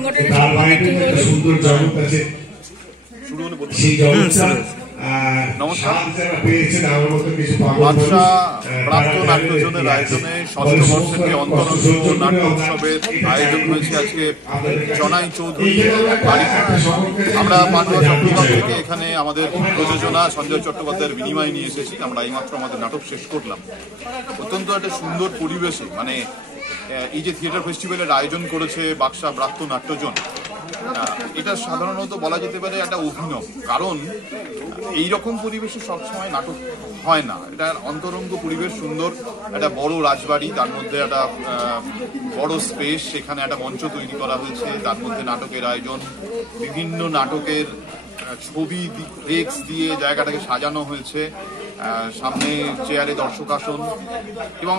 সংগঠনের সভাপতি হলো সুন্দর জগৎ আছে সেই জগৎটা নমস্কার। বাদশা প্রাপ্ত নাট্যজনের আয়োজনে ষষ্ঠ বর্ষের অন্তরঙ্গ নাট্য উৎসবের আয়োজন হয়েছে আজকে জনাই চৌধুরী বাড়িতে। আমরা পান্ডুয়া চট্টগ্রাম থেকে এখানে আমাদের প্রযোজনা সঞ্জয় চট্টোপাধ্যায়ের বিনিময় নিয়ে এসেছি। আমরা এইমাত্র আমাদের নাটক শেষ করলাম অত্যন্ত একটা সুন্দর পরিবেশে। মানে এই যে থিয়েটার ফেস্টিভ্যালের আয়োজন করেছে বাদশা প্রাপ্ত নাট্যজন, এটা সাধারণত বলা যেতে পারে একটা অভিনব, কারণ এইরকম পরিবেশে সবসময় নাটক হয় না। এটা অন্তরঙ্গ পরিবেশ, সুন্দর একটা বড় রাজবাড়ি, তার মধ্যে একটা বড় স্পেস, সেখানে একটা মঞ্চ তৈরি করা হয়েছে, তার মধ্যে নাটকের আয়োজন, বিভিন্ন নাটকের ছবি ডেস্ক দিয়ে জায়গাটাকে সাজানো হয়েছে, সামনে চেয়ারে দর্শক আসন, এবং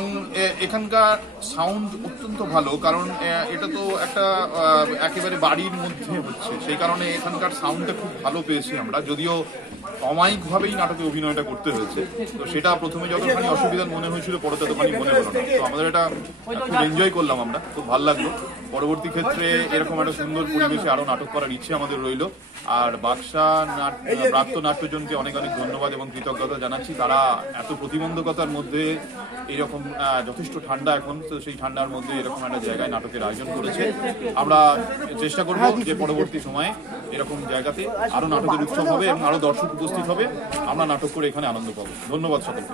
এখানকার সাউন্ড অত্যন্ত ভালো, কারণ এটা তো একটা একেবারে বাড়ির মধ্যে হচ্ছে, সেই কারণে এখানকার সাউন্ডটা খুব ভালো পেয়েছি আমরা। যদিও অমায়িকভাবেই নাটকে অভিনয়টা করতে হয়েছে, তো সেটা প্রথমে যতখানি অসুবিধার মনে হয়েছিল পরে ততখানি মনে হলো না। তো আমাদের এটা খুব এনজয় করলাম, আমরা খুব ভালো লাগলো। পরবর্তী ক্ষেত্রে এরকম একটা সুন্দর পরিবেশে আরো নাটক করার ইচ্ছে আমাদের রইল। আর বাদশা প্রাপ্ত নাট্যজনকে অনেক অনেক ধন্যবাদ এবং কৃতজ্ঞতা জানাচ্ছি। তারা এত প্রতিবন্ধকতার মধ্যে এরকম যথেষ্ট ঠান্ডা এখন, তো সেই ঠান্ডার মধ্যে এরকম একটা জায়গায় নাটকের আয়োজন করেছে। আমরা চেষ্টা করব যে পরবর্তী সময়ে এরকম জায়গাতে আরো নাটকের উৎসব হবে এবং আরো দর্শক উপস্থিত হবে, আমরা নাটক করে এখানে আনন্দ পাবো। ধন্যবাদ সকলকে।